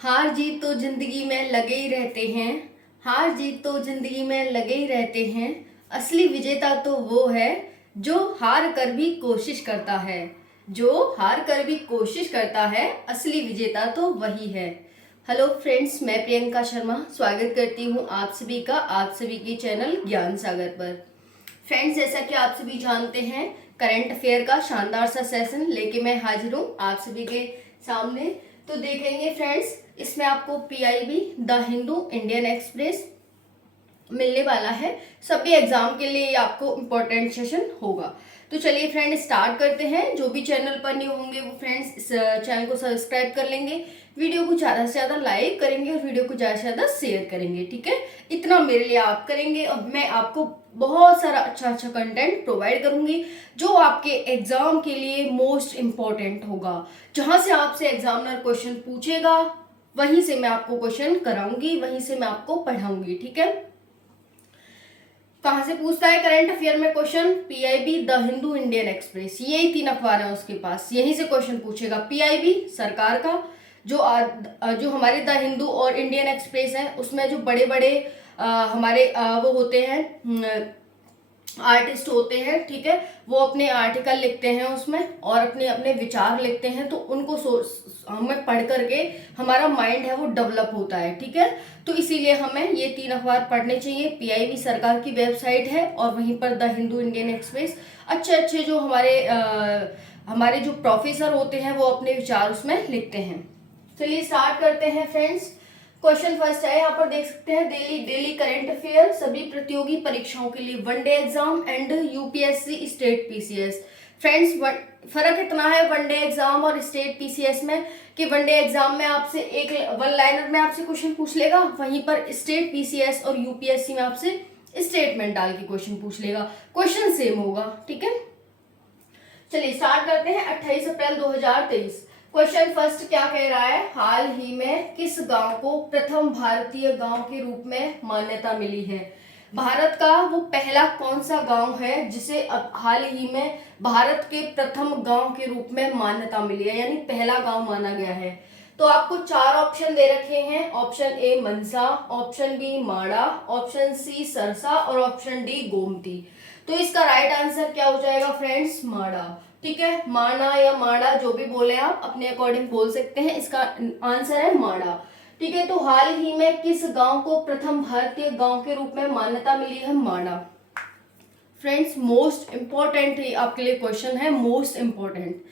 हार जीत तो जिंदगी में लगे ही रहते हैं। हार जीत तो जिंदगी में लगे ही रहते हैं। असली विजेता तो वो है जो हार कर भी कोशिश करता है। जो हार कर भी कोशिश करता है, असली विजेता तो वही है। हेलो फ्रेंड्स, मैं प्रियंका शर्मा स्वागत करती हूँ आप सभी का आप सभी के चैनल ज्ञान सागर पर। फ्रेंड्स, जैसा कि आप सभी जानते हैं, करंट अफेयर का शानदार सा सेशन लेके मैं हाजिर हूँ आप सभी के सामने। तो देखेंगे फ्रेंड्स, इसमें आपको PIB, the Hindu, Indian express मिलने वाला है। सभी एग्जाम के लिए आपको इम्पोर्टेंट सेशन होगा। तो चलिए फ्रेंड, स्टार्ट करते हैं। जो भी चैनल पर न्यू होंगे वो फ्रेंड्स इस चैनल को सब्सक्राइब कर लेंगे, वीडियो को ज़्यादा से ज़्यादा लाइक करेंगे और वीडियो को ज़्यादा से ज़्यादा शेयर करेंगे। ठीक है, इतना मेरे लिए आप करेंगे और मैं आपको बहुत सारा अच्छा कंटेंट प्रोवाइड करूंगी जो आपके एग्जाम के लिए मोस्ट इम्पॉर्टेंट होगा। जहां से आपसे एग्जामिनर क्वेश्चन पूछेगा वहीं से मैं आपको क्वेश्चन कराऊंगी, वहीं से मैं आपको पढ़ाऊंगी। ठीक है, कहां से पूछता है करंट अफेयर में question? PIB, the Hindu, Indian express, यही तीन अखबार है उसके पास, यहीं से क्वेश्चन पूछेगा। पीआईबी सरकार का, जो हमारे द हिंदू और इंडियन एक्सप्रेस है उसमें जो बड़े बड़े हमारे वो होते हैं, आर्टिस्ट होते हैं। ठीक है, वो अपने आर्टिकल लिखते हैं उसमें और अपने अपने विचार लिखते हैं, तो उनको हमें पढ़ करके हमारा माइंड है वो डेवलप होता है। ठीक है, तो इसीलिए हमें ये तीन अखबार पढ़ने चाहिए। पीआईबी सरकार की वेबसाइट है और वहीं पर द हिंदू, इंडियन एक्सप्रेस अच्छे अच्छे जो हमारे जो प्रोफेसर होते हैं वो अपने विचार उसमें लिखते हैं। चलिए स्टार्ट करते हैं फ्रेंड्स। क्वेश्चन फर्स्ट है, यहाँ पर देख सकते हैं डेली करंट अफेयर सभी प्रतियोगी परीक्षाओं के लिए, one day exam and UPSC state PCS. Friends, फर्क इतना है वनडे एग्जाम और स्टेट पीसीएस में कि वनडे एग्जाम में आपसे एक वन लाइनर में आपसे क्वेश्चन पूछ लेगा, वहीं पर स्टेट पीसीएस और यूपीएससी में आपसे स्टेटमेंट डाल के क्वेश्चन पूछ लेगा। क्वेश्चन सेम होगा। ठीक है, चलिए स्टार्ट करते हैं। 28 अप्रैल 2023 क्वेश्चन फर्स्ट क्या कह रहा है? हाल ही में किस गांव को प्रथम भारतीय गांव के रूप में मान्यता मिली है? भारत का वो पहला कौन सा गांव है जिसे अब हाल ही में भारत के प्रथम गांव के रूप में मान्यता मिली है, यानी पहला गांव माना गया है? तो आपको चार ऑप्शन दे रखे हैं। Option A Mansa, option B Mada, option C Sarsa और ऑप्शन डी गोमती। तो इसका राइट आंसर क्या हो जाएगा फ्रेंड्स? माड़ा। ठीक है, माना या माड़ा जो भी बोले आप अपने अकॉर्डिंग बोल सकते हैं, इसका आंसर है माड़ा। ठीक है, तो हाल ही में किस गांव को प्रथम भारतीय गांव के रूप में मान्यता मिली है? माड़ा। फ्रेंड्स, मोस्ट इंपॉर्टेंट आपके लिए क्वेश्चन है, मोस्ट इंपॉर्टेंट।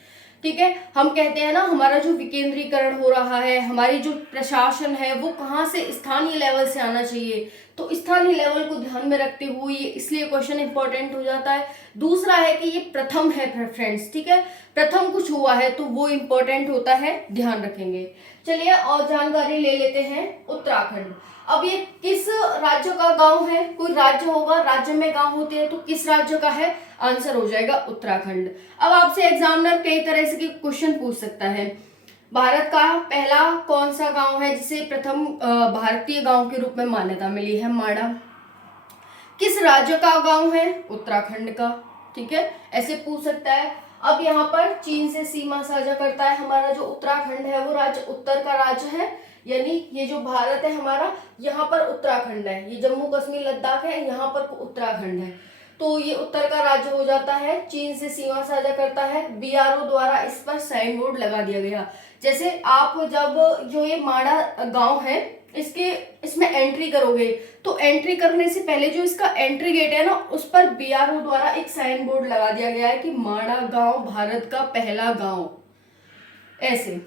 ठीक है, हम कहते हैं ना हमारा जो विकेंद्रीकरण हो रहा है, हमारी जो प्रशासन है वो कहाँ से, स्थानीय लेवल से आना चाहिए। तो स्थानीय लेवल को ध्यान में रखते हुए ये इसलिए क्वेश्चन इंपॉर्टेंट हो जाता है। दूसरा है कि ये प्रथम है फ्रेंड्स। ठीक है, प्रथम कुछ हुआ है तो वो इंपॉर्टेंट होता है, ध्यान रखेंगे। चलिए और जानकारी ले लेते हैं। उत्तराखंड, अब ये किस राज्य का गांव है? कोई राज्य होगा, राज्य में गांव होते हैं, तो किस राज्य का है? आंसर हो जाएगा उत्तराखंड। अब आपसे एग्जामिनर कई तरह से क्वेश्चन पूछ सकता है। भारत का पहला कौन सा गांव है जिसे प्रथम भारतीय गांव के रूप में मान्यता मिली है? माड़ा। किस राज्य का गांव है? उत्तराखंड का। ठीक है, ऐसे पूछ सकता है। अब यहाँ पर चीन से सीमा साझा करता है हमारा जो उत्तराखंड है, वो राज्य उत्तर का राज्य है, यानी ये जो भारत है हमारा, यहाँ पर उत्तराखंड है, ये जम्मू कश्मीर लद्दाख है, यहाँ पर उत्तराखंड है, तो ये उत्तर का राज्य हो जाता है। चीन से सीमा साझा करता है, बीआरओ द्वारा इस पर साइन बोर्ड लगा दिया गया। जैसे आप जब जो ये माड़ा गांव है इसमें एंट्री करोगे तो एंट्री करने से पहले जो इसका एंट्री गेट है ना, उस पर बीआरओ द्वारा एक साइन बोर्ड लगा दिया गया है कि माड़ा गांव भारत का पहला गांव, ऐसे।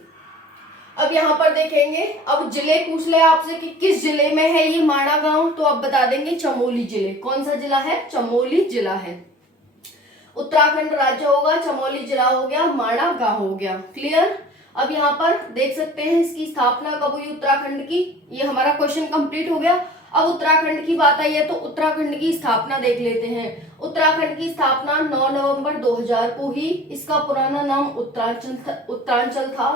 अब यहाँ पर देखेंगे, अब जिले पूछ ले आपसे कि किस जिले में है ये माड़ा गांव, तो आप बता देंगे चमोली जिले। कौन सा जिला है? चमोली जिला है। उत्तराखंड राज्य होगा, चमोली जिला हो गया, माड़ा गांव हो गया। क्लियर? अब यहाँ पर देख सकते हैं इसकी स्थापना कब हुई उत्तराखंड की, ये हमारा क्वेश्चन कंप्लीट हो गया। अब उत्तराखंड की बात आई है तो उत्तराखंड की स्थापना देख लेते हैं। उत्तराखंड की स्थापना 9 नवंबर 2000 को हुई। इसका पुराना नाम उत्तरांचल था।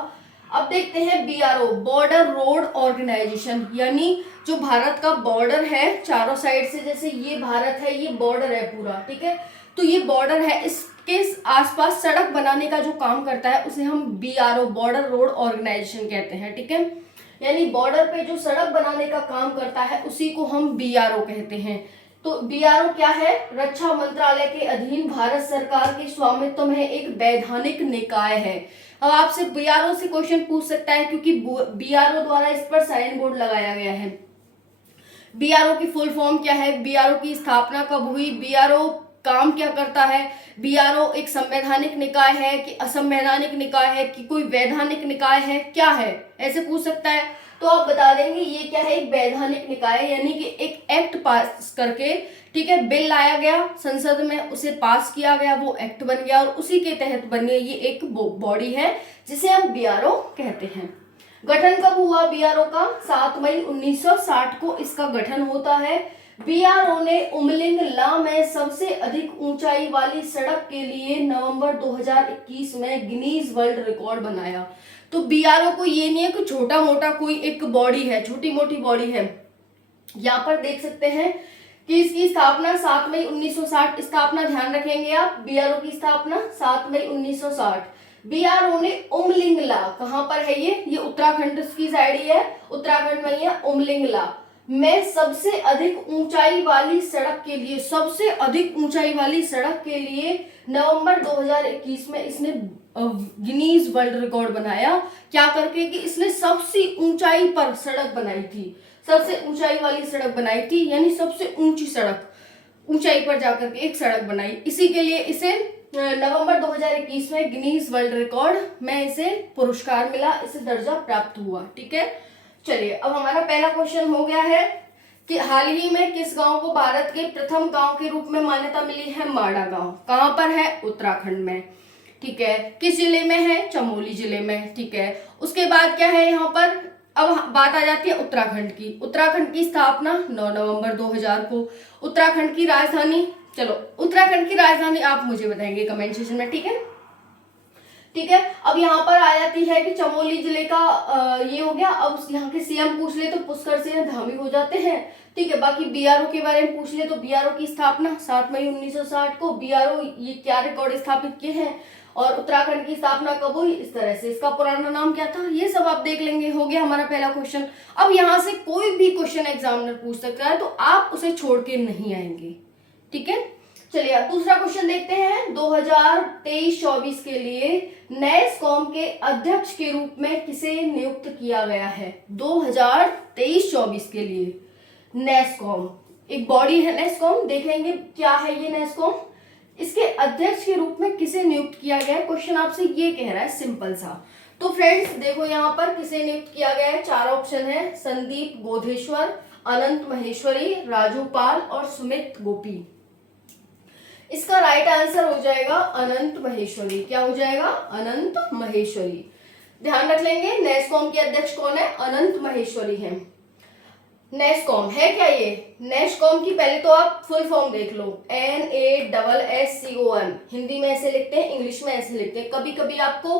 अब देखते हैं बीआरओ, बॉर्डर रोड ऑर्गेनाइजेशन, यानी जो भारत का बॉर्डर है चारों साइड से, जैसे ये भारत है, ये बॉर्डर है पूरा। ठीक है, तो ये बॉर्डर है, इसके आसपास सड़क बनाने का जो काम करता है उसे हम बीआरओ, बॉर्डर रोड ऑर्गेनाइजेशन कहते हैं। ठीक है, यानी बॉर्डर पे जो सड़क बनाने का काम करता है उसी को हम बीआरओ कहते हैं। तो बीआरओ क्या है? रक्षा मंत्रालय के अधीन भारत सरकार के स्वामित्व में एक वैधानिक निकाय है। अब आपसे बीआरओ से क्वेश्चन पूछ सकता है क्योंकि बीआरओ द्वारा इस पर साइन बोर्ड लगाया गया है। बीआरओ की फुल फॉर्म क्या है, बीआरओ की स्थापना कब हुई, बीआरओ काम क्या करता है, बीआरओ एक संवैधानिक निकाय है कि असंवैधानिक निकाय है कि कोई वैधानिक निकाय है, क्या है, ऐसे पूछ सकता है। तो आप बता देंगे ये क्या है, एक वैधानिक निकाय, यानी कि एक एक्ट पास करके, ठीक है, बिल लाया गया संसद में, उसे पास किया गया, वो एक्ट बन गया और उसी के तहत बन गया, ये एक बॉडी है जिसे हम बीआरओ कहते हैं। गठन कब हुआ बीआरओ का? 7 मई 1960 को इसका गठन होता है। बीआरओ ने उमलिंग ला में सबसे अधिक ऊंचाई वाली सड़क के लिए नवंबर 2021 में गिनीज वर्ल्ड रिकॉर्ड बनाया। तो बीआरओ को ये नहीं है कि छोटा मोटा कोई एक बॉडी है, छोटी मोटी बॉडी है। यहाँ पर देख सकते हैं कि इसकी स्थापना 7 मई 1960, स्थापना ध्यान रखेंगे आप, बीआरओ की स्थापना 7 मई 1960। बीआरओ ने उमलिंगला, कहां पर है ये उत्तराखंड की साइड ही है, उत्तराखंड में है उमलिंगला में सबसे अधिक ऊंचाई वाली सड़क के लिए, सबसे अधिक ऊंचाई वाली सड़क के लिए नवंबर 2021 में इसने गिनीज वर्ल्ड रिकॉर्ड बनाया। क्या करके कि इसने सबसे ऊंचाई पर सड़क बनाई थी, सबसे ऊंचाई वाली सड़क बनाई थी, यानी सबसे ऊंची सड़क, ऊंचाई पर जाकर के एक सड़क बनाई। इसी के लिए इसे नवंबर 2021 में गिनीज वर्ल्ड रिकॉर्ड में इसे पुरस्कार मिला, इसे दर्जा प्राप्त हुआ। ठीक है, चलिए अब हमारा पहला क्वेश्चन हो गया है कि हाल ही में किस गांव को भारत के प्रथम गांव के रूप में मान्यता मिली है? माड़ा गांव। कहां पर है? उत्तराखंड में। ठीक है, किस जिले में है? चमोली जिले में। ठीक है, उसके बाद क्या है यहाँ पर, अब बात आ जाती है उत्तराखंड की। उत्तराखंड की स्थापना 9 नवंबर 2000 को। उत्तराखंड की राजधानी, चलो उत्तराखंड की राजधानी आप मुझे बताएंगे कमेंट सेक्शन में। ठीक है, ठीक है, अब यहाँ पर आ जाती है कि चमोली जिले का ये हो गया। अब यहाँ के सीएम पूछ ले तो पुष्कर सिंह धामी हो जाते हैं। ठीक है, बाकी बीआरओ के बारे में पूछ ले तो बीआरओ की स्थापना 7 मई 1960 को। बीआरओ ये क्या रिकॉर्ड स्थापित किए हैं और उत्तराखंड की स्थापना कब हुई, इस तरह से, इसका पुराना नाम क्या था, ये सब आप देख लेंगे। हो गया हमारा पहला क्वेश्चन। अब यहाँ से कोई भी क्वेश्चन एग्जामिनर पूछ सकता है, तो आप उसे छोड़ के नहीं आएंगे। ठीक है, चलिए अब दूसरा क्वेश्चन देखते हैं। 2023-24 के लिए नैसकॉम के अध्यक्ष के रूप में किसे नियुक्त किया गया है? 2023-24 के लिए नैसकॉम एक बॉडी है, नैसकॉम देखेंगे क्या है ये नैसकॉम, इसके अध्यक्ष के रूप में किसे नियुक्त किया गया है? क्वेश्चन आपसे ये कह रहा है, सिंपल सा। तो फ्रेंड्स देखो यहाँ पर किसे नियुक्त किया गया है, 4 ऑप्शन है, संदीप गोधेश्वर, अनंत महेश्वरी, राजू पाल और सुमित गोपी। इसका राइट आंसर हो जाएगा अनंत महेश्वरी। क्या हो जाएगा? अनंत महेश्वरी। ध्यान रख लेंगे, नैसकॉम के अध्यक्ष कौन है? अनंत महेश्वरी है। नैसकॉम है क्या ये? नैसकॉम की पहले तो आप फुल फॉर्म देख लो, NASSCOM, हिंदी में ऐसे लिखते हैं, इंग्लिश में ऐसे लिखते हैं। कभी कभी आपको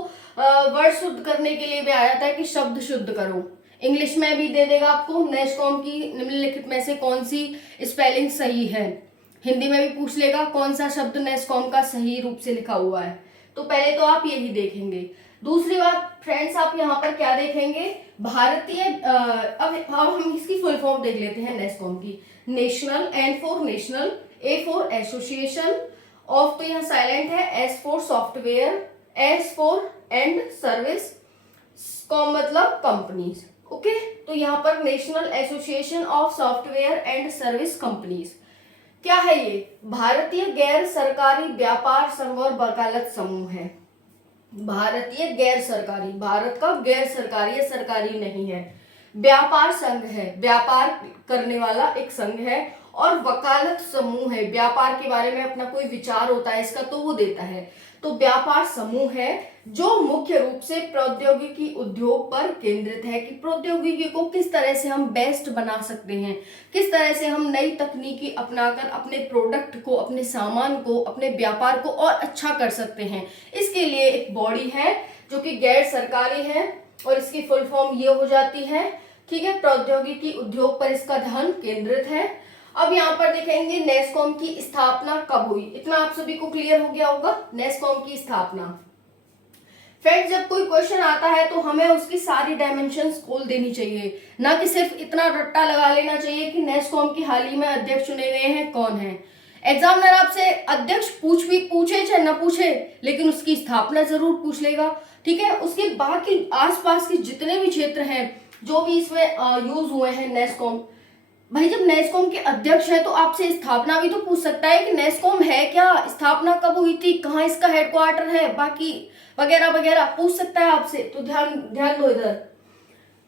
वर्ड शुद्ध करने के लिए भी आ जाता है कि शब्द शुद्ध करो, इंग्लिश में भी दे देगा आपको नैसकॉम की निम्नलिखित में से कौन सी स्पेलिंग सही है। हिंदी में भी पूछ लेगा कौन सा शब्द नैसकॉम का सही रूप से लिखा हुआ है। तो पहले तो आप यही देखेंगे। दूसरी बात फ्रेंड्स, आप यहाँ पर क्या देखेंगे, भारतीय, अब हम इसकी फुल फॉर्म देख लेते हैं नैसकॉम की। National, N for national, A for association, of तो यहाँ साइलेंट है, S for software, S for and service, com मतलब कंपनीज। ओके, तो यहाँ पर national association of software and service companies क्या है ये? भारतीय गैर सरकारी व्यापार संघ और वकालत समूह है। भारतीय गैर सरकारी, भारत का गैर सरकारी, ये सरकारी नहीं है, व्यापार संघ है, व्यापार करने वाला एक संघ है, और वकालत समूह है, व्यापार के बारे में अपना कोई विचार होता है इसका तो वो देता है। तो व्यापार समूह है जो मुख्य रूप से प्रौद्योगिकी उद्योग पर केंद्रित है कि प्रौद्योगिकी को किस तरह से हम बेस्ट बना सकते हैं, किस तरह से हम नई तकनीकी अपनाकर अपने प्रोडक्ट को, अपने सामान को, अपने व्यापार को और अच्छा कर सकते हैं। इसके लिए एक बॉडी है जो कि गैर सरकारी है और इसकी फुल फॉर्म ये हो जाती है, ठीक है, प्रौद्योगिकी उद्योग पर इसका ध्यान केंद्रित है। अब यहाँ पर देखेंगे नैसकॉम की स्थापना कब हुई, इतना आप सभी को क्लियर हो गया होगा। नैसकॉम की स्थापना फ्रेंड्स, जब कोई क्वेश्चन आता है तो हमें उसकी सारी डायमेंशंस खोल देनी चाहिए, ना कि सिर्फ इतना रट्टा लगा लेना चाहिए कि नेस्कॉम की हाल ही में अध्यक्ष चुने गए हैं कौन है। एग्जामिनर आपसे अध्यक्ष पूछे चाहे ना पूछे, लेकिन उसकी स्थापना जरूर पूछ लेगा, ठीक है। उसके बाकी आसपास के जितने भी क्षेत्र हैं जो भी इसमें यूज हुए हैं नेस्कॉम, भाई जब नेस्कॉम के अध्यक्ष है तो आपसे स्थापना भी तो पूछ सकता है कि नेस्कॉम है क्या, स्थापना कब हुई थी, कहाँ इसका हेडक्वार्टर है, बाकी वगैरह वगैरह पूछ सकता है आपसे। तो ध्यान ध्यान दो इधर।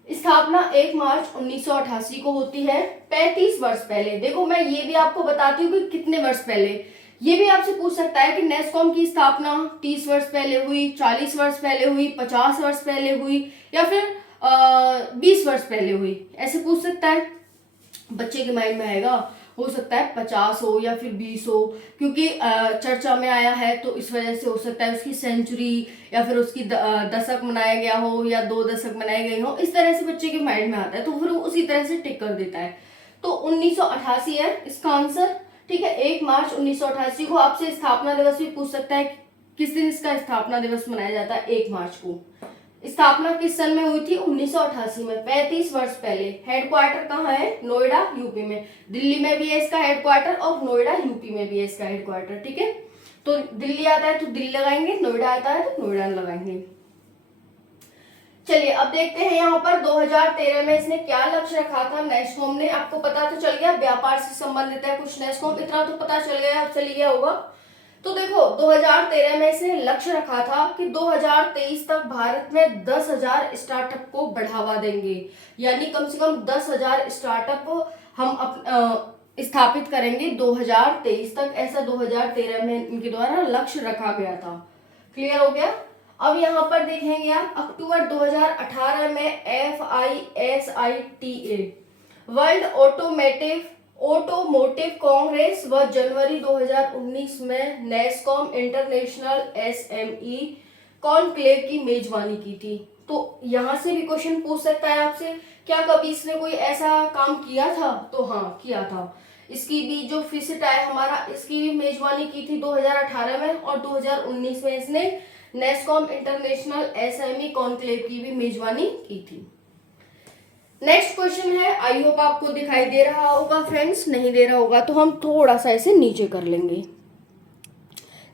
स्थापना 1 मार्च 1988 को होती है, 35 वर्ष पहले। देखो मैं ये भी आपको बताती हूँ कि कितने वर्ष पहले। ये भी आपसे पूछ सकता है कि नेस्कॉम की स्थापना 30 वर्ष पहले हुई, 40 वर्ष पहले हुई, 50 वर्ष पहले हुई, या फिर 20 वर्ष पहले हुई, ऐसे पूछ सकता है। बच्चे के माइंड में आएगा, हो सकता है 50 हो या फिर 20 हो, क्योंकि चर्चा में आया है तो इस वजह से हो सकता है उसकी सेंचुरी या फिर उसकी दशक मनाया गया हो या 2 दशक मनाए गए हो, इस तरह से बच्चे के माइंड में आता है, तो फिर वो उसी तरह से टिक कर देता है। तो 1988 है इसका आंसर, ठीक है। 1 मार्च 1988 को आपसे स्थापना दिवस भी पूछ सकता है, किस दिन इसका स्थापना दिवस मनाया जाता है, 1 मार्च को। स्थापना किस सन में हुई थी, 1988 में, 35 वर्ष पहले। हेडक्वार्टर कहाँ है, नोएडा यूपी में। दिल्ली में भी है इसका हेडक्वार्टर और नोएडा यूपी में भी है इसका हेडक्वार्टर, ठीक है। तो दिल्ली आता है तो दिल्ली लगाएंगे, नोएडा आता है तो नोएडा लगाएंगे। चलिए अब देखते हैं यहाँ पर 2013 में इसने क्या लक्ष्य रखा था नेस्कॉम ने। आपको पता तो चल गया, व्यापार से संबंधित है कुछ नेस्कॉम, इतना तो पता चल गया, अब चल गया होगा। तो देखो 2013 में इसने लक्ष्य रखा था कि 2023 तक भारत में 10,000 स्टार्टअप को बढ़ावा देंगे, यानी कम से कम 10,000 स्टार्टअप हम स्थापित करेंगे 2023 तक, ऐसा 2013 में इनके द्वारा लक्ष्य रखा गया था। क्लियर हो गया। अब यहाँ पर देखेंगे आप, अक्टूबर 2018 में FISITA वर्ल्ड ऑटोमोटिव कांग्रेस व जनवरी 2019 में नेस्कॉम इंटरनेशनल SME कॉन्क्लेव की मेजबानी की थी। तो यहाँ से भी क्वेश्चन पूछ सकता है आपसे, क्या कभी इसने कोई ऐसा काम किया था, तो हाँ किया था। इसकी भी जो फिसिट है हमारा, इसकी भी मेजबानी की थी 2018 में, और 2019 में इसने नेस्कॉम इंटरनेशनल SME कॉन्क्लेव की भी मेजबानी की थी। नेक्स्ट क्वेश्चन है, आई होप आपको दिखाई दे रहा होगा फ्रेंड्स, नहीं दे रहा होगा तो हम थोड़ा सा इसे नीचे कर लेंगे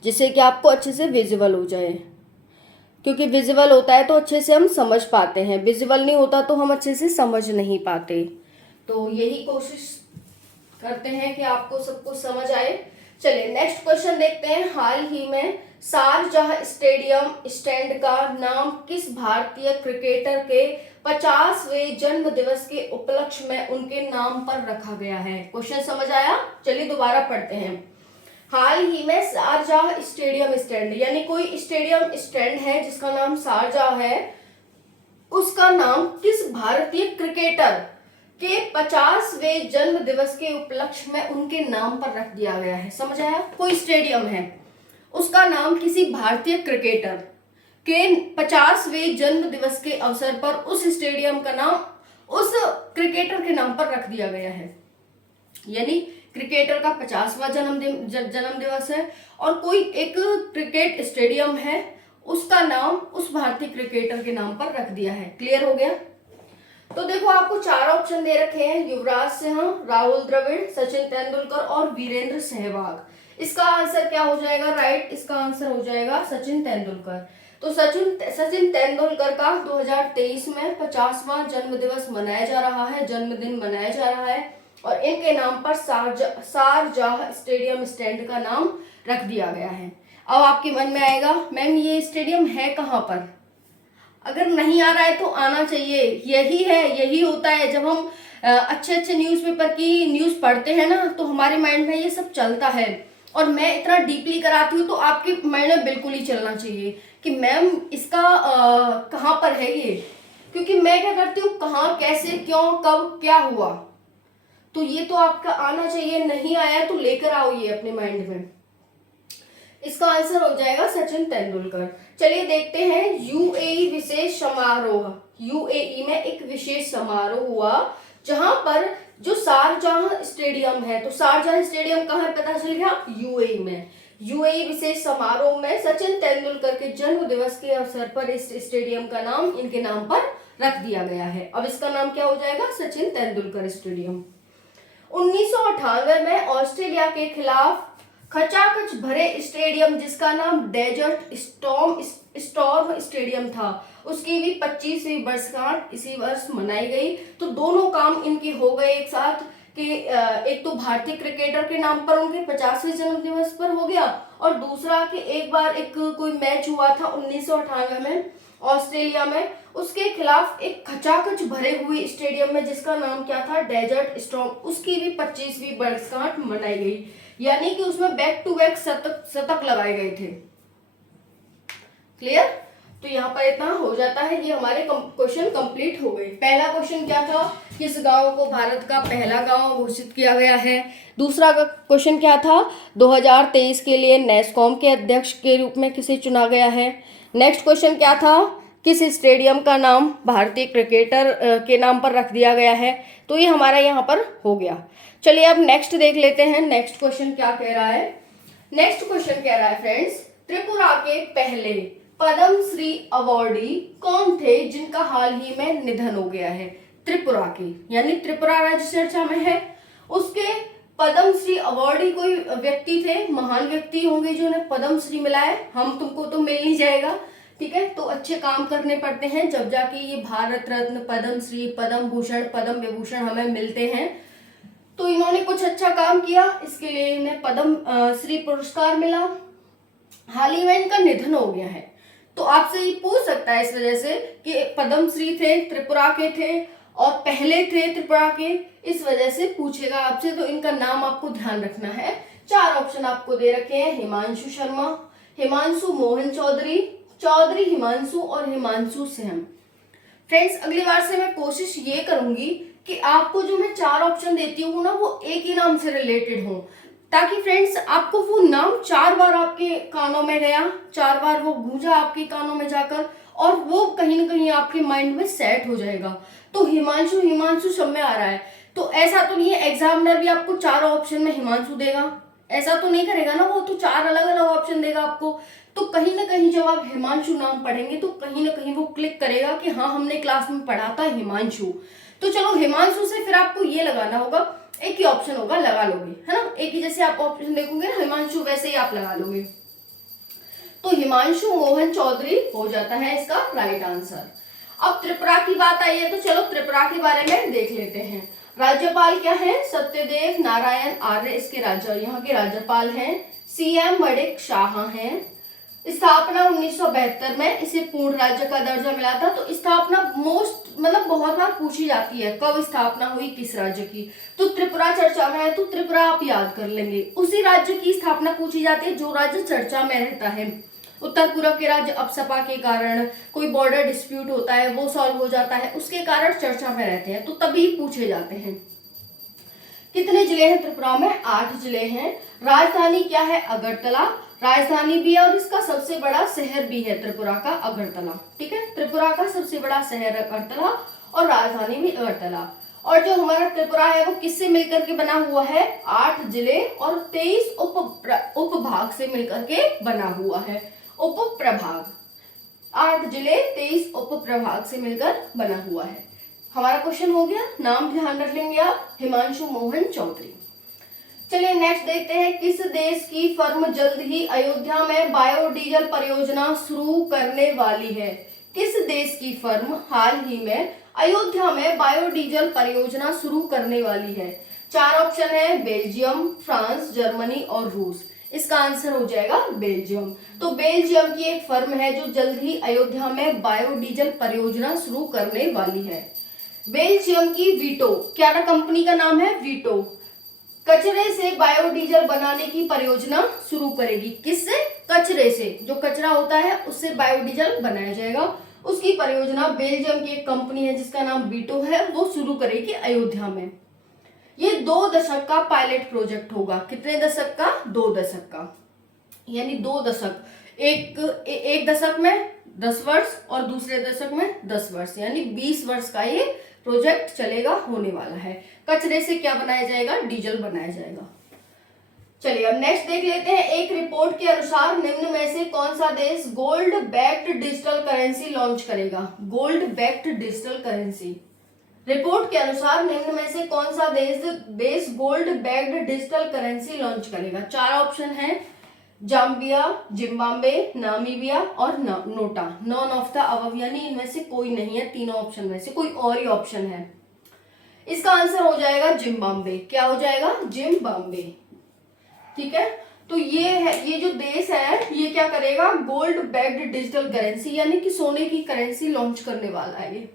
जिससे कि आपको अच्छे से विजिबल हो जाए, क्योंकि विजिबल होता है तो अच्छे से हम समझ पाते हैं, विजिबल नहीं होता तो हम अच्छे से समझ नहीं पाते। तो यही कोशिश करते हैं कि आपको सब कुछ समझ आए। चलिए नेक्स्ट क्वेश्चन देखते हैं। हाल ही में शारजाह स्टेडियम स्टैंड का नाम किस भारतीय क्रिकेटर के 50वें जन्म दिवस के उपलक्ष्य में उनके नाम पर रखा गया है। क्वेश्चन समझ आया? चलिए दोबारा पढ़ते हैं। हाल ही में शारजाह स्टेडियम स्टैंड, यानी कोई स्टेडियम स्टैंड है जिसका नाम शारजाह है, उसका नाम किस भारतीय क्रिकेटर के 50वें जन्म दिवस के उपलक्ष्य में उनके नाम पर रख दिया गया है। समझ आया? कोई स्टेडियम है, उसका नाम किसी भारतीय क्रिकेटर के 50वें जन्म दिवस के अवसर पर उस स्टेडियम का नाम उस क्रिकेटर के नाम पर रख दिया गया है। यानी क्रिकेटर का 50वां जन्म दिवस है और कोई एक क्रिकेट स्टेडियम है, उसका नाम उस भारतीय क्रिकेटर के नाम पर रख दिया है। क्लियर हो गया? तो देखो आपको 4 ऑप्शन दे रखे हैं, युवराज सिंह, राहुल द्रविड़, सचिन तेंदुलकर और वीरेंद्र सहवाग। इसका आंसर क्या हो जाएगा? राइट, इसका आंसर हो जाएगा सचिन तेंदुलकर। तो सचिन तेंदुलकर का 2023 में 50वां जन्म दिवस मनाया जा रहा है, जन्मदिन मनाया जा रहा है, और इनके नाम पर शारजाह स्टेडियम स्टैंड का नाम रख दिया गया है। अब आपके मन में आएगा, मैम ये स्टेडियम है कहाँ पर? अगर नहीं आ रहा है तो आना चाहिए। यही है, यही होता है जब हम अच्छे अच्छे न्यूज़पेपर की न्यूज़ पढ़ते हैं ना, तो हमारे माइंड में ये सब चलता है, और मैं इतना डीपली कराती हूँ तो आपके माइंड में बिल्कुल ही चलना चाहिए कि मैम इसका कहाँ पर है ये, क्योंकि मैं क्या करती हूँ, कहाँ, कैसे, क्यों, कब, क्या हुआ, तो ये तो आपका आना चाहिए। नहीं आया तो लेकर आओ ये अपने माइंड में। इसका आंसर हो जाएगा सचिन तेंदुलकर। चलिए देखते हैं यूएई विशेष समारोह। यूएई में एक विशेष समारोह हुआ जहां पर जो शारजाह स्टेडियम है, तो शारजाह स्टेडियम कहाँ है पता चल गया? यूएई में। यूएई विशेष समारोह में सचिन तेंदुलकर के जन्म दिवस के अवसर पर इस स्टेडियम का नाम इनके नाम पर रख दिया गया है। अब इसका नाम क्या हो जाएगा? सचिन तेंदुलकर स्टेडियम। 1998 में ऑस्ट्रेलिया के खिलाफ खचाखच भरे स्टेडियम जिसका नाम डेजर्ट स्टॉर्म स्टेडियम था, उसकी भी 25वीं वर्षगांठ इसी वर्ष मनाई गई। तो दोनों काम इनके हो गए एक साथ कि एक तो भारतीय क्रिकेटर के नाम पर उनके 50वें जन्म दिवस पर हो गया, और दूसरा कि एक बार एक कोई मैच हुआ था 1998 में ऑस्ट्रेलिया में, उसके खिलाफ एक खचाखच भरे हुए स्टेडियम में जिसका नाम क्या था? डेजर्ट स्टॉर्म, उसकी भी 25वीं वर्षगांठ मनाई गई। यानी कि उसमें बैक टू बैक शतक लगाए गए थे। क्लियर? तो यहाँ पर इतना हो जाता है। ये हमारे क्वेश्चन कंप्लीट हो गए। पहला क्वेश्चन क्या था? किस गांव को भारत का पहला गांव घोषित किया गया है? दूसरा क्वेश्चन क्या था? 2023 के लिए नेस्कॉम के अध्यक्ष के रूप में किसे चुना गया है? नेक्स्ट क्वेश्चन क्या था? किस स्टेडियम का नाम भारतीय क्रिकेटर के नाम पर रख दिया गया है? तो ये हमारा यहाँ पर हो गया। चलिए अब नेक्स्ट देख लेते हैं। नेक्स्ट क्वेश्चन क्या कह रहा है? नेक्स्ट क्वेश्चन कह रहा है फ्रेंड्स, त्रिपुरा के पहले पद्म श्री अवार्डी कौन थे जिनका हाल ही में निधन हो गया है? त्रिपुरा के, यानी त्रिपुरा राज्य चर्चा में है, उसके पद्म श्री अवार्डी कोई व्यक्ति थे, महान व्यक्ति होंगे जो उन्हें पद्म श्री मिला है। हम तुमको तो मिल नहीं जाएगा, ठीक है? तो अच्छे काम करने पड़ते हैं जब जाके ये भारत रत्न, पद्म श्री, पद्म भूषण, पद्म विभूषण हमें मिलते हैं। तो इन्होंने कुछ अच्छा काम किया, इसके लिए इन्हें पद्म श्री पुरस्कार मिला। हाल ही में इनका निधन हो गया है। तो आपसे ये पूछ सकता है इस वजह से कि पद्म श्री थे, त्रिपुरा के थे और पहले थे त्रिपुरा के, इस वजह से पूछेगा आपसे। तो इनका नाम आपको ध्यान रखना है। 4 ऑप्शन आपको दे रखे हैं: हिमांशु शर्मा, हिमांशु मोहन चौधरी, चौधरी हिमांशु और हिमांशु सेहम। फ्रेंड्स, अगली बार से मैं कोशिश ये करूंगी कि आपको जो मैं 4 ऑप्शन देती हूँ ना, वो एक ही नाम से रिलेटेड हो, ताकि फ्रेंड्स आपको वो नाम 4 बार आपके कानों में गया, 4 बार वो गूंजा आपके कानों में जाकर, और वो कहीं ना कहीं आपके माइंड में सेट हो जाएगा। तो हिमांशु, हिमांशु सब में आ रहा है, तो ऐसा तो नहीं है एग्जामिनर भी आपको 4 ऑप्शन में हिमांशु देगा, ऐसा तो नहीं करेगा ना, वो तो 4 अलग अलग ऑप्शन देगा आपको। तो कहीं ना कहीं जब आप हिमांशु नाम पढ़ेंगे तो कहीं ना कहीं वो क्लिक करेगा कि हाँ, हमने क्लास में पढ़ा था हिमांशु। तो चलो हिमांशु से फिर आपको ये लगाना होगा, एक ही ऑप्शन होगा, लगा लोगे, है ना? एक ही जैसे आप ऑप्शन देखोगे ना हिमांशु, वैसे ही आप लगा लोगे। तो हिमांशु मोहन चौधरी हो जाता है इसका राइट आंसर। अब त्रिपुरा की बात आई है, तो चलो त्रिपुरा के बारे में देख लेते हैं। राज्यपाल क्या है? सत्यदेव नारायण आर्य इसके यहाँ के राज्यपाल हैं। सीएम वड़िक शाह हैं। स्थापना 1972 में इसे पूर्ण राज्य का दर्जा मिला था। तो स्थापना बहुत बार पूछी जाती है, कब स्थापना हुई, किस राज्य की। तो त्रिपुरा चर्चा में है, तो त्रिपुरा आप याद कर लेंगे। उसी राज्य की स्थापना पूछी जाती है जो राज्य चर्चा में रहता है। उत्तर पूर्व के राज्य अपसपा के कारण, कोई बॉर्डर डिस्प्यूट होता है वो सॉल्व हो जाता है, उसके कारण चर्चा में रहते हैं, तो तभी पूछे जाते हैं। कितने जिले हैं त्रिपुरा में? 8 जिले हैं। राजधानी क्या है? अगरतला। राजधानी भी है और इसका सबसे बड़ा शहर भी है त्रिपुरा का, अगरतला। ठीक है, त्रिपुरा का सबसे बड़ा शहर अगरतला और राजधानी भी अगरतला। और जो हमारा त्रिपुरा है वो किससे मिलकर के बना हुआ है? 8 जिले और 23 उपभाग से मिलकर के बना हुआ है। उप प्रभाग, 8 जिले 23 उप प्रभाग से मिलकर बना हुआ है। हमारा क्वेश्चन हो गया, नाम ध्यान रख लेंगे आप, हिमांशु मोहन चौधरी। चलिए नेक्स्ट देखते हैं, किस देश की फर्म जल्द ही अयोध्या में बायोडीजल परियोजना शुरू करने वाली है? किस देश की फर्म हाल ही में अयोध्या में बायोडीजल परियोजना शुरू करने वाली है? 4 ऑप्शन है, बेल्जियम, फ्रांस, जर्मनी और रूस। इसका आंसर हो जाएगा बेल्जियम। तो बेल्जियम की एक फर्म है जो जल्द ही अयोध्या में बायोडीजल परियोजना शुरू करने वाली है। बेल्जियम की वीटो, क्या कंपनी का नाम है? वीटो कचरे से बायोडीजल बनाने की परियोजना शुरू करेगी। किससे? कचरे से, जो कचरा होता है उससे बायोडीजल बनाया जाएगा, उसकी परियोजना बेल्जियम की एक कंपनी है जिसका नाम वीटो है, वो शुरू करेगी अयोध्या में। ये 2 दशक का पायलट प्रोजेक्ट होगा। कितने दशक का? 2 दशक का, यानी 2 दशक, एक दशक में 10 वर्ष और दूसरे दशक में 10 वर्ष, यानी 20 वर्ष का ये प्रोजेक्ट चलेगा, होने वाला है। कचरे से क्या बनाया जाएगा? डीजल बनाया जाएगा। चलिए अब नेक्स्ट देख लेते हैं। एक रिपोर्ट के अनुसार निम्न में से कौन सा देश gold backed digital currency launch करेगा? Gold backed digital currency. Report के अनुसार निम्न में से कौन सा देश gold backed digital currency launch करेगा? चार ऑप्शन है, जाम्बिया, जिम्बाब्वे, नामीबिया और NOTA. None of the above, यानी इनमें से कोई नहीं है, तीनों ऑप्शन में से कोई और ही ऑप्शन है। इसका आंसर हो जाएगा जिम्बाब्वे। क्या हो जाएगा? जिम्बाब्वे। ठीक है, तो ये है, ये जो देश है ये क्या करेगा? गोल्ड बैक्ड डिजिटल करेंसी यानी कि सोने की करेंसी लॉन्च करने वाला है ये।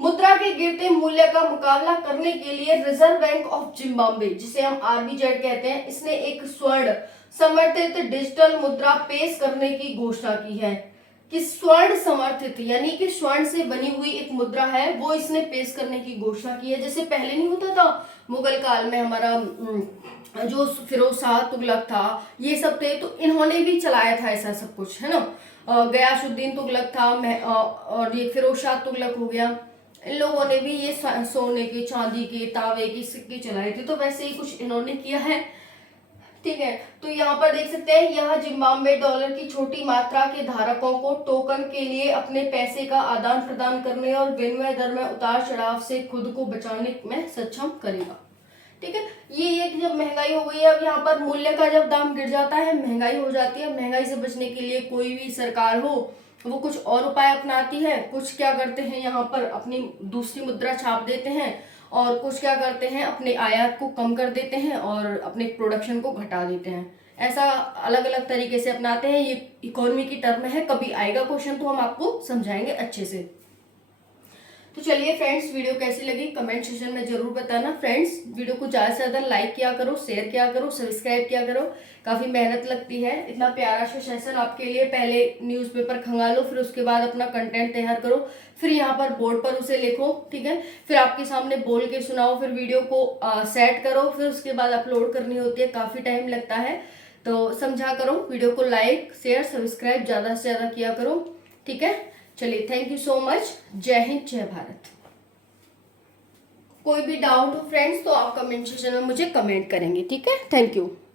मुद्रा के गिरते मूल्य का मुकाबला करने के लिए रिजर्व बैंक ऑफ जिम्बाब्वे, जिसे हम आरबीजेड कहते हैं, इसने एक स्वर्ण समर्थित डिजिटल मुद्रा पेश करने की घोषणा की है। कि स्वर्ण समर्थित यानी कि स्वर्ण से बनी हुई एक मुद्रा है, वो इसने पेश करने की घोषणा की है। जैसे पहले नहीं होता था मुगल काल में हमारा जो फिरोज शाह तुगलक था, ये सब थे, तो इन्होंने भी चलाया था ऐसा सब कुछ, है ना। गयासुद्दीन तुगलक था, और ये फिरोज शाह तुगलक हो गया, इन लोगों ने भी ये सोने के, चांदी के, तांबे के सिक्के चलाए थे, तो वैसे ही कुछ इन्होंने किया है। ठीक है, तो यहाँ पर देख सकते हैं, यह जिम्बाब्वे डॉलर की छोटी मात्रा के धारकों को टोकन के लिए अपने पैसे का आदान प्रदान करने और विनिमय दर में उतार चढ़ाव से खुद को बचाने में सक्षम करेगा। ठीक है, ये एक जब महंगाई हो गई है, अब यहाँ पर मूल्य का जब दाम गिर जाता है, महंगाई हो जाती है, महंगाई से बचने के लिए कोई भी सरकार हो वो कुछ और उपाय अपनाती है। कुछ क्या करते हैं, यहाँ पर अपनी दूसरी मुद्रा छाप देते हैं, और कुछ क्या करते हैं, अपने आयात को कम कर देते हैं और अपने प्रोडक्शन को घटा देते हैं। ऐसा अलग अलग तरीके से अपनाते हैं। ये इकोनॉमी की टर्म है, कभी आएगा क्वेश्चन तो हम आपको समझाएंगे अच्छे से। तो चलिए फ्रेंड्स, वीडियो कैसी लगी कमेंट सेक्शन में जरूर बताना। फ्रेंड्स, वीडियो को ज़्यादा से ज़्यादा लाइक किया करो, शेयर किया करो, सब्सक्राइब किया करो। काफ़ी मेहनत लगती है, इतना प्यारा सा सेशन आपके लिए। पहले न्यूज़पेपर खंगालो, फिर उसके बाद अपना कंटेंट तैयार करो, फिर यहाँ पर बोर्ड पर उसे लिखो। ठीक है, फिर आपके सामने बोल के सुनाओ, फिर वीडियो को सेट करो, फिर उसके बाद अपलोड करनी होती है, काफ़ी टाइम लगता है। तो समझा करो, वीडियो को लाइक शेयर सब्सक्राइब ज़्यादा से ज़्यादा किया करो। ठीक है, चलिए, थैंक यू सो मच। जय हिंद, जय भारत। कोई भी डाउट हो फ्रेंड्स तो आप कमेंट सेक्शन में मुझे कमेंट करेंगे। ठीक है, थैंक यू।